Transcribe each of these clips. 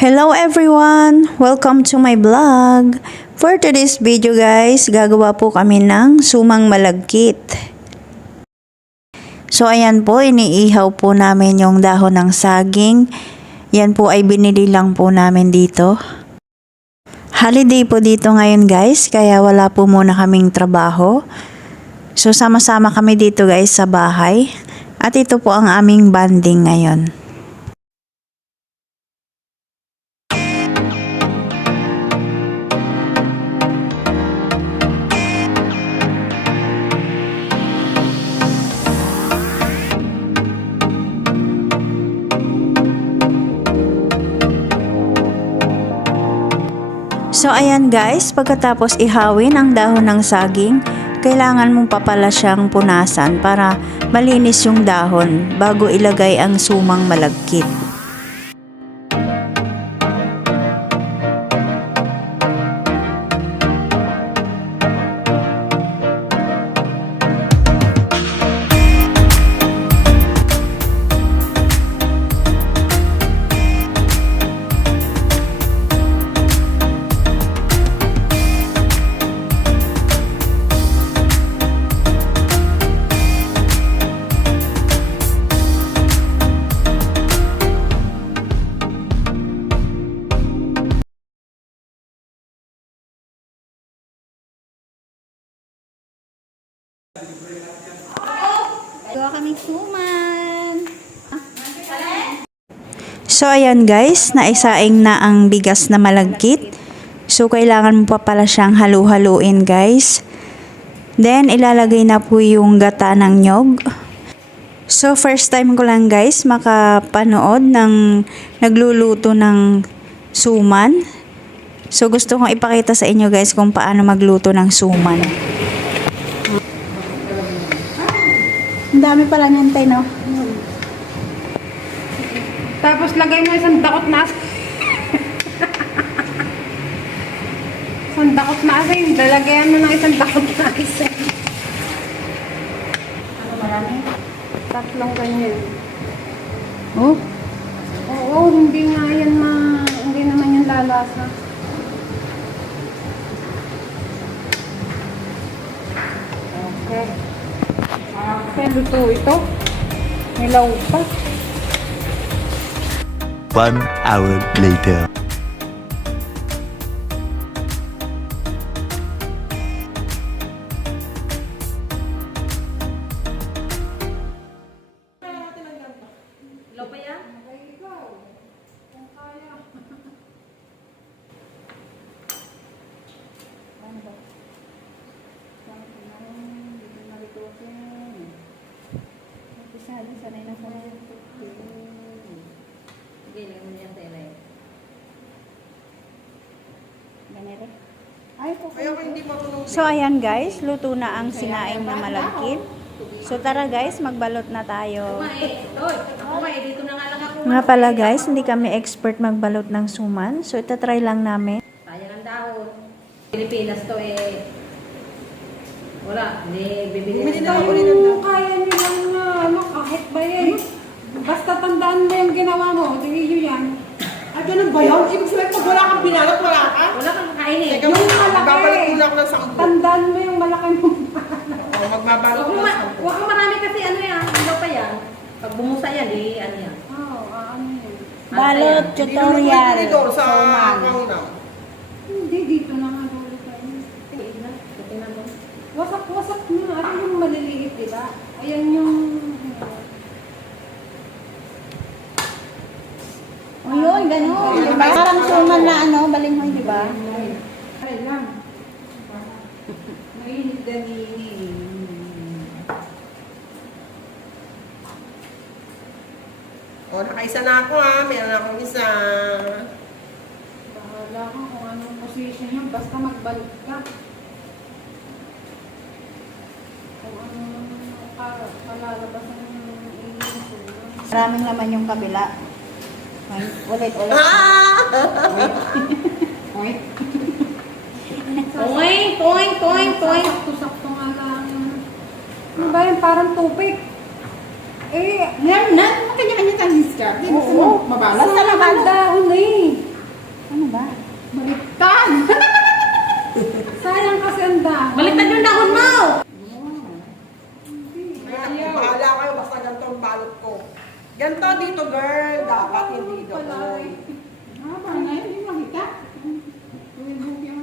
Hello everyone! Welcome to my vlog. For today's video guys, gagawa po kami ng sumang malagkit. So ayan po, iniihaw po namin yung dahon ng saging. Yan po ay binili lang po namin dito. Holiday po dito ngayon guys, kaya wala po muna kaming trabaho. So sama-sama kami dito guys sa bahay. At ito po ang aming banding ngayon. So ayan guys, pagkatapos ihawin ang dahon ng saging, kailangan mong papala siyang punasan para malinis yung dahon bago ilagay ang sumang malagkit. So ayan guys, naisaing na ang bigas na malagkit. So kailangan mo pa pala siyang halu-haluin guys. Then ilalagay na po yung gata ng nyog. So first time ko lang guys makapanood ng nagluluto ng suman. So gusto kong ipakita sa inyo guys kung paano magluto ng suman. Ang dami pala niyantay, no? Tapos lagay mo isang dakot na isang dakot na asin. Lalagayan mo ng isang dakot na asin. Ano marami? Tatlong ganyan. Oh, Oo, hindi nga yan ma... Hindi naman yung lalasa. Okay. Okay, luto ito. Nilaw pa. One hour later. So ayan guys, luto na ang sinaing na malagkit. So tara guys, magbalot na tayo. Nga pala guys, hindi kami expert magbalot ng suman. So itatry lang namin. Sayang ang dahon. Pilipinas to eh. Wala, hindi bibili ng dahon. kaya nilang na, ano, kahit ba yan. Basta tandaan mo yung ginawa mo, tingin nyo yan. Ah, ganun ba yun? Ibig sabihin, pag wala kang binalot, wala ka? Wala kang kain eh. Teka, Yung malaki. magbabalot muna ako ng sampu. Tandaan mo yung malaki mo. O, magbabalot Huwag ng sampu. huwag marami kasi ano yan, ano pa yan. Pag bumusa yan, eh, ano yan. Oo, ah, ano yan. Balot Hindi naman tutorial. may koridor sa kaunaw. Hindi, dito na nga ulit tayo. Wasak-wasak na. Ano yung maliliit, di ba? Ayan yung... O yun, ganun. Diba? Parang suman na ano, balinghoy, di ba? Ay lang. Din O, nakaisa na ako ha. Meron akong isa. Bahala ka kung anong position yun. Basta magbalik ka. Kung anong kalalabas ng. Maraming laman yung kabila. Ay, Ulit, ulit. Ah! Toing, toing, toing, toing. Sakto-sakto nga lang. Ano ba yun? Parang tupik. Eh, meron na. Makanya-kanya tayong discard. Hindi mo oh, mabalas. Sa labanda, huli. Eh. Ano ba? Baliktad! Sayang kasi ang dahon. Baliktad yung dahon mo! Bahala kayo, basta ganito ang balot ko. Ganito dito, girl. Dapat hindi doon. Ah, parang ngayon, yung makita. Yung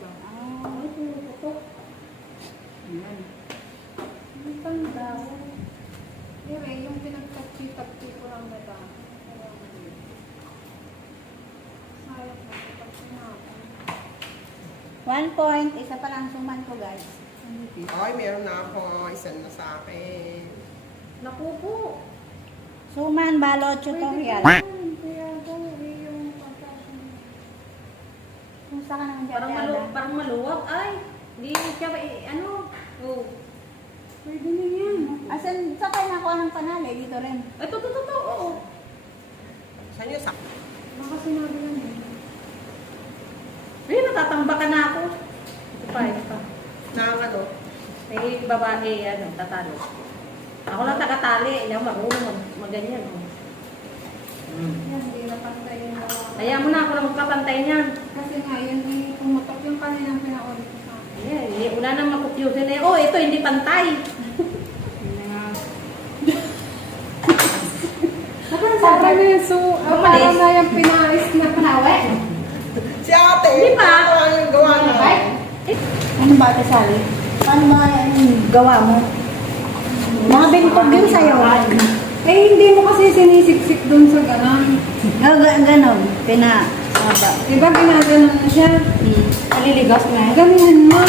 pa. Ah, ay, putok. Ayan. Ang tanda. Dire, yung pinagtagpi-tagpi ko lang na ba? Sayang na, tagpi na ako. One point, isa pa lang suman ko guys. Ay, meron na ako. Isa na sa akin. Naku po. Suman, balot, tutorial. Kaya daw, eh, yung pagkasin. Kumusta ka naman dyan, Parang, malu parang maluwag. Ay, hindi siya, eh, ano. Oh. Pwede na yan. Asan, sa kayo nakuha ng panali? Dito rin. Ay, to, to, to, to. Oo. Saan yung sa... Baka sinabi lang eh. Ay, natatambakan na ako. Ito pa, ito pa. Na ano? May babae, ano, tatalo. Ako lang tagatali. Ako marunong mag, maganyan. Oh. Hindi na gawa. Kaya mo na ako na magpapantay niyan. Kasi nga, yan eh, pumutok yung kaninang pinauli ko sa akin. Yeah, eh, una nang makutyusin eh. Oh, ito hindi pantay. Sobra na yung so, ah, Umalis. parang na yung pinais na panawe. Si ate! Hindi pa. Ano yung gawa na? Ano ba, Sally? Paano ba yung gawa mo? Mga bintog yun sa'yo. Eh, hindi mo kasi sinisiksik dun sa ganan. Gaga, ganon. Pina, haba. Diba ginaganon na siya? Hmm. Maliligas na. Ganyan mo.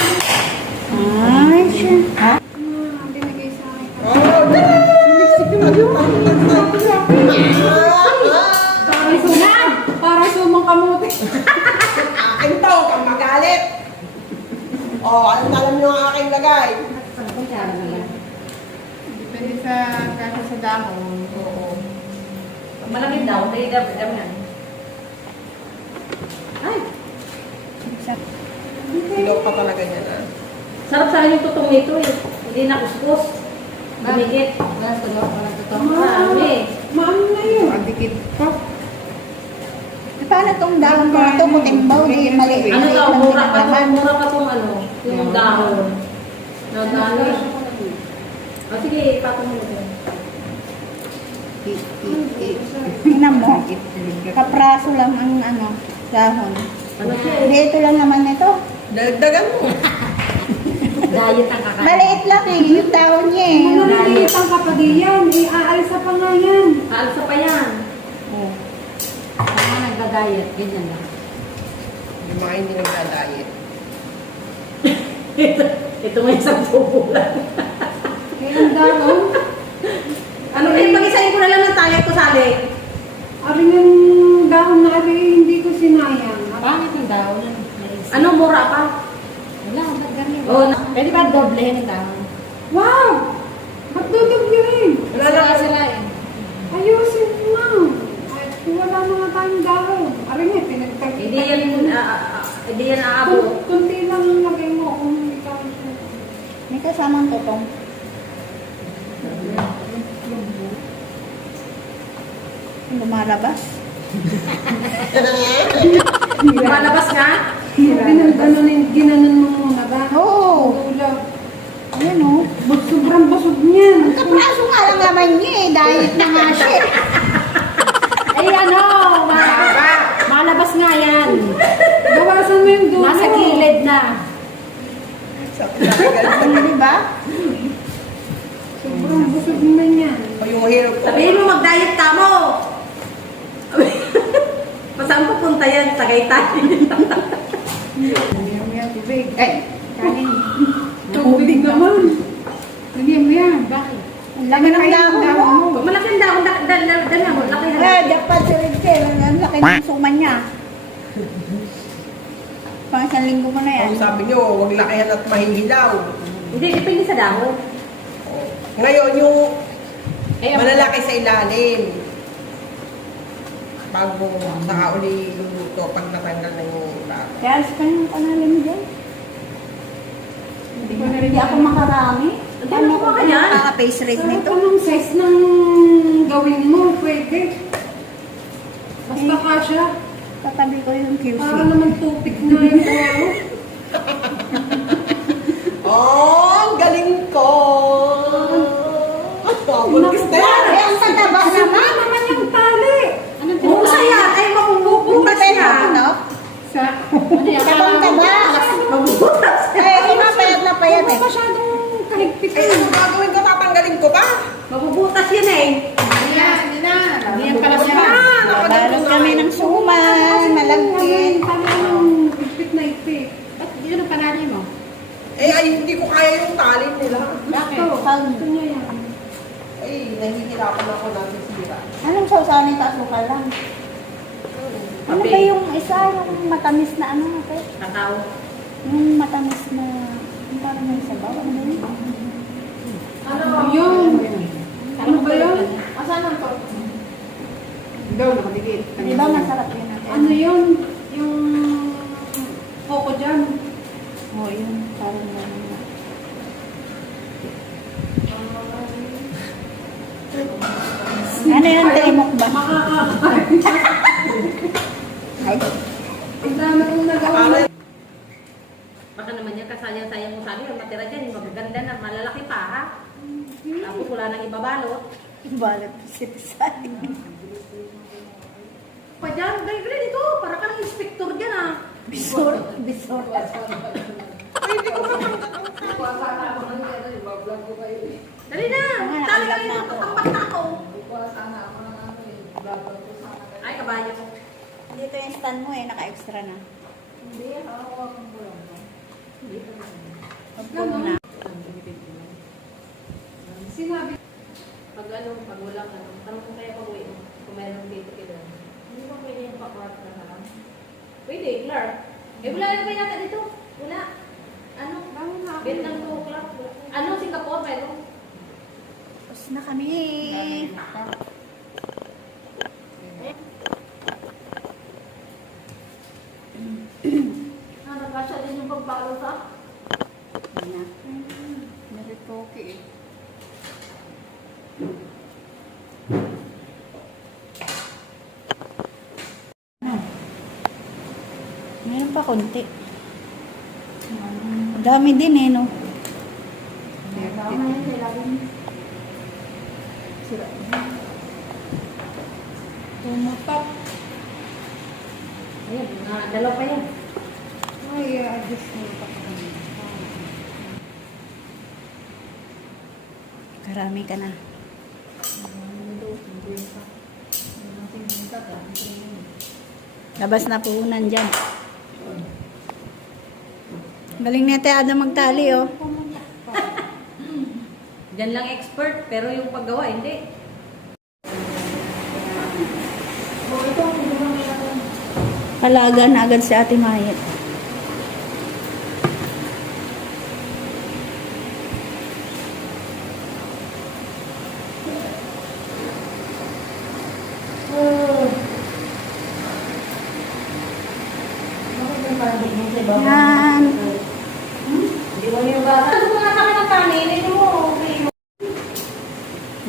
Ay, siya. Ha? Binigay sa akin. Oh, Para suman! Para sumang kamuti. Akin to, kang magalit. Oh, anong alam nyo ang aking lagay? Depende sa kasa sa dahon. Oo. Pag malamig daw, may dam dam yan. Ay, Pilok pa talaga yan ah. sarap sa akin yung tutong nito eh. Hindi na kuskus. Dumigit. Wala sa loob, wala sa loob. Marami. Maano na yun? Adikit pa. Eh, Paano tong dahon ko ito? Putimbaw, di mali. Ano daw, mura pa to, mura pa tong ano, yung dahon. Nagano. O sige, ipatong mo din. Tingnan mo. Kapraso lang ang ano, dahon. Ano eh? Hindi, ito lang naman ito. Dagdagan mo. Diet ang kakain. Maliit lang eh, yung dahon niya eh. Kung naliliit ang kapag yan, iaalsa pa nga yan. Alsa pa yan. Oh. Mga nagda-diet, ganyan lang. Yung mga hindi nagda-diet. Ito nga isang tubo lang. Ang dahon, Ano eh, pag-isahin ko na lang ng diet ko sali. ari ng dahon na ari, hindi ko sinayang. Pangit yung dahon. Ano, mura pa? Wala, ba't ganyan? Oh, na, pwede ba doblehin yung dahon? Wow! Ba't dudugin? Wala na sila eh. Ayusin mo nga. Ay, wala na nga tayong dahon. Ari nga, pinagtagpit. Hindi yan, ah, ah, ah, hindi yan aabo. Kunti lang ang lagay mo kung ikaw May kasamang totong. Lumalabas. Lumalabas nga? Ginanon, ginanon mo muna ba? Oo. Ayan o. Bag sobrang busog niyan. Kapraso nga lang naman niya eh. Diet na nga siya. eh. Ay ano, ma- malabas nga yan. Bawasan mo yung dulo. Nasa gilid na. Ano, di ba? Sobrang busog na yan. O yung hirap ko. Sabihin mo mag-diet ka mo. Masaan pupunta yan? Tagaytay. Tubig. Ay, kanin. Tubig naman. Lagyan mo yan. Bakit? Ang laki ng dahon mo. Malaki ang dahon. Dal, dal, dal, dal, dal, laki na. Eh, Japan si Richel. Ang laki ng suman niya. Pang isang linggo mo na yan. Ang sabi nyo, huwag lakihan at mahihilaw. Hindi, depende sa dahon. Ngayon, yung Eh, malalaki sa ilalim. Bago saka uli luluto pag natanggal na yung lahat. Kaya alis ka yung pangalan mo dyan. Hindi ako makarami. Hindi mo pa kaya. Nakaka-face rate Pero nito. anong size ng gawin mo? Pwede. Basta kasha. Tatabi ko yung QC. Para naman tupik na yung sa ako. Sabang taba. Magbubutas. Ay, eh, hindi payat na payat eh. Masyadong kahigpit. Ay, eh, eh. ano gagawin ko? Tatanggalin ko pa. Magbubutas yan eh. Hindi na, hindi na. Hindi yan pala siya. Nabalot kami ng suman, malagkit. Parang higpit na higpit. Ba't yun ang panari mo? Eh, ay, hindi ko kaya yung tali nila. Bakit? Gusto ano niya yan. Ay, nahihirapan ako natin sira. Anong sausanin ka? Asukal lang. Ano ba yung isa, yung matamis na ano, ate? Kakao. Yung matamis na, yung parang may sabaw, ano ba yun? Ano? Yun. Ano ba yun? Asan ang to? Ikaw, nakadikit. Di ba masarap yun ate? Ano yun? Yung balot si Pisay. Pa dyan, dahil ka dito, para ka ng inspector dyan ah. Bisor, bisor. Dali na, tali ka ako. tatambak na ako. Ay, kabayo ko. Dito yung stand mo eh, naka-extra na. Pagpuno na. Sinabi Pag ano, pag walang ano, tanong ko kaya pag uwi mo, kung meron dito ka doon. Hindi ba pwede yung pa-clark na lang? Pwede, Clark. Eh, wala na ba yata dito? Wala. Ano? Vietnam to Clark. Ano, Singapore meron? Tapos na kami. Ah, nagkasya din yung pagbalot ha? Ayan. Naritoke eh. Meron pa konti. Dami din eh, no? Tumutok. Ayan, dalaw pa yan. Ay, adjust mo pa. Karami ka na. Labas na puhunan dyan. Galing na tayo Adam magtali, oh. Diyan lang expert, pero yung paggawa, hindi. Halaga na agad si Ate Mayet. Yan. Hindi mo yung bata. Ano kung nga ng kanin, hindi mo, okay.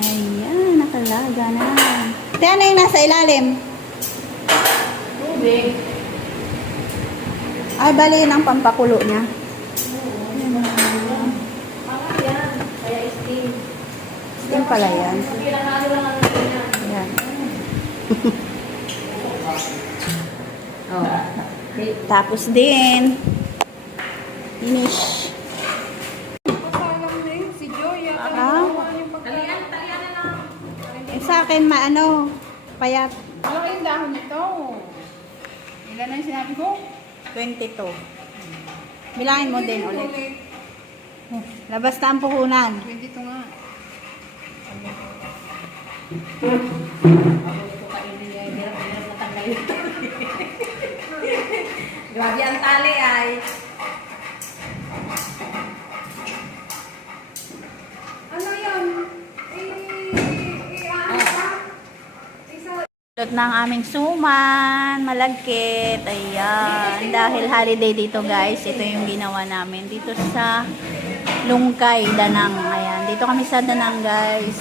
Ayan, nakalaga na. Ate, ano yung nasa ilalim? Tubig. Ay, bali yun ang pampakulo niya. Yan. Kaya steam. Pala yan. Ayan. Oh. Tapos din. Finish. Pasalam na yun, si Joya. Ah. Talian, talian na lang. Eh, sa akin, maano, payat. Malaki yung dahon nito. Ilan na yung sinabi ko? 22. Bilangin mo din ulit. Labas na ang puhunan. 22 nga. Grabe ang tali ay. Ano yun? I-ano ka? Tulad ng aming suman, malagkit, ayan. Dahil holiday dito guys, ito yung ginawa namin. Dito sa Lungkay, Danang. Ayan, dito kami sa Danang guys.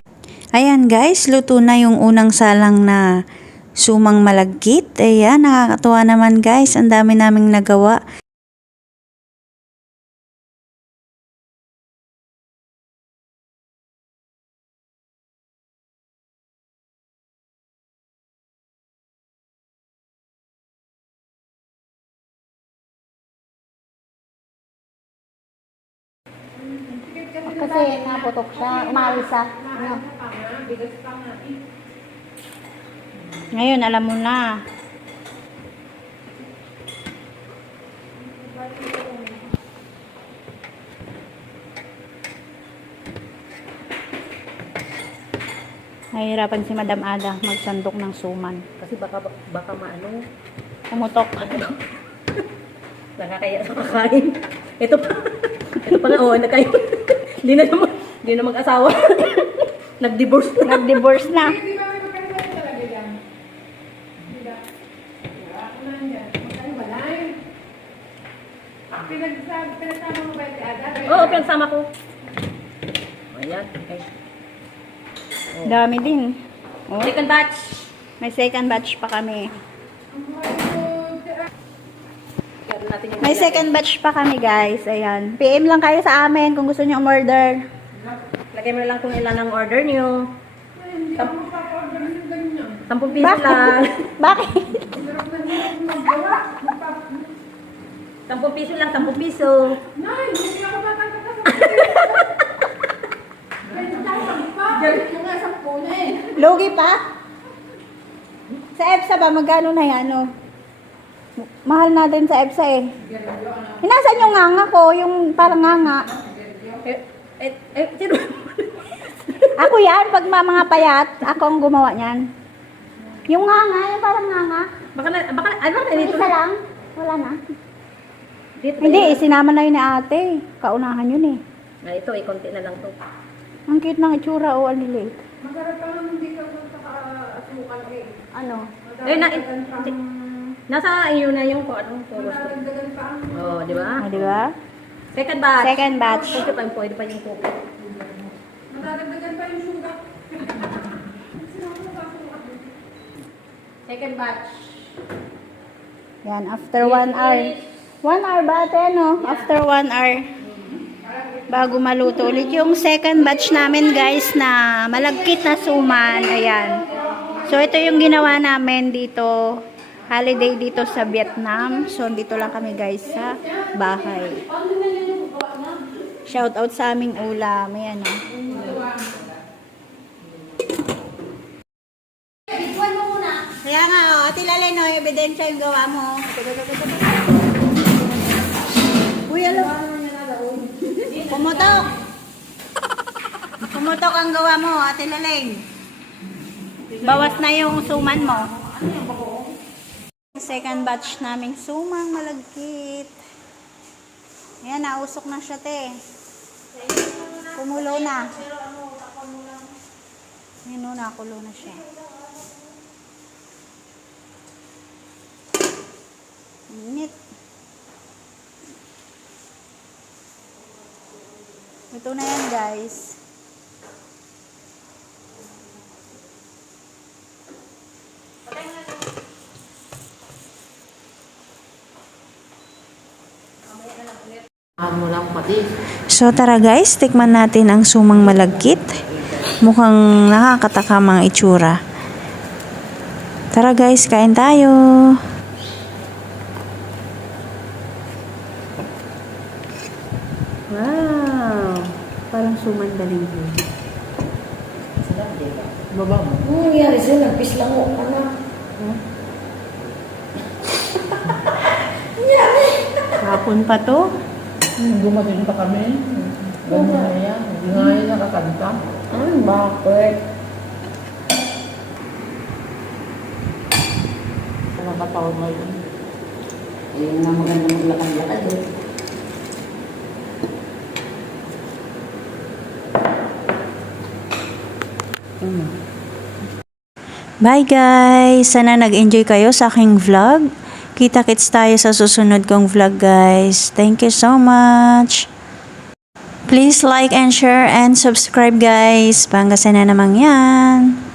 Ayan guys, luto na yung unang salang na sumang malagkit. Ayan, nakakatuwa naman guys. Ang dami naming nagawa. Umalis siya. Ano? Ngayon, alam mo na. Nahihirapan si Madam Ada magsandok ng suman. Kasi baka, baka maano, Pumutok. nakakaya sa kakain. Ito pa. Ito pa nga, oh, nagkain. Hindi na naman, hindi na mag-asawa. Nag-divorce na. Nag-divorce na. Pinagsabi, pinagsama mo ba si Ada? Oo, pinagsama ko. Ayan, okay. Dami din. Oh, Second batch. may second batch pa kami. May second batch pa kami guys. Ayan. PM lang kayo sa amin kung gusto niyo umorder. Lagay mo na lang kung ilan ang order niyo. Hindi ako magpapa-order ng ganyan. 10 piso Bakit? lang. Bakit? Hirap na hirap maggawa. Magpa- 10 piso lang, 10 piso. Nay, hindi ako sa tayo. Galit yung nga sa eh. Logi pa? Sa EPSA ba? Magkano na yan? Oh? Mahal natin sa EPSA eh. Inasan yung nganga ko? Yung parang nganga. Eh, eh, eh, sino? Ako yan. Pag ma- mga payat, ako ang gumawa niyan. Yung nganga, yung parang nganga. baka na, baka, ano na, Yung dito isa na. lang. Wala na. Dito Hindi, na. eh, sinama na yun ni ate. Kaunahan yun eh. Ah, ito, eh, konti na lang to. Ang cute ng itsura o oh, alilit. Magharap ka naman dito sa kaasukan eh. Ano? Eh, na, hindi. nasa iyo na yung kung anong kung gusto. Dagdagan pa ang Oo, di ba? Ah, di ba? Second batch. Second batch. Pwede pa, pwede pa yung coke. madadagdagan pa yung sugar. Second batch. Yan, after one hour. One hour ba ate, no? After one hour. Bago maluto ulit yung second batch namin guys na malagkit na suman. Ayan. So ito yung ginawa namin dito. Holiday dito sa Vietnam. So dito lang kami guys sa bahay. Shout out sa aming ulam. Ayan o. Kaya nga, oh, Ate Lalay, no, ebidensya yung gawa mo. Uy, alam. Pumutok. Pumutok ang gawa mo, Ate Lalay. Bawas na yung suman mo. Second batch naming sumang malagkit. Ayan, nausok na siya, te. Kumulo na. Ayan, no, nakulo na siya. Init. Ito na yan, guys. Ano lang pati. So tara guys, tikman natin ang sumang malagkit. Mukhang nakakatakam ang itsura. Tara guys, kain tayo. Wow! Parang suman balibo. Ano nangyari sa'yo? Nagpislango ka na. Hapon pa to. Hmm, dumating pa kami. Ganun na yan. Hindi nga yan nakakanta. Ay, bakit? Nakatawag ngayon. Eh, na maganda maglakad-lakad eh. Bye guys! Sana nag-enjoy kayo sa aking vlog. Kita-kits tayo sa susunod kong vlog guys. Thank you so much! Please like and share and subscribe guys. Pangga sana namang yan.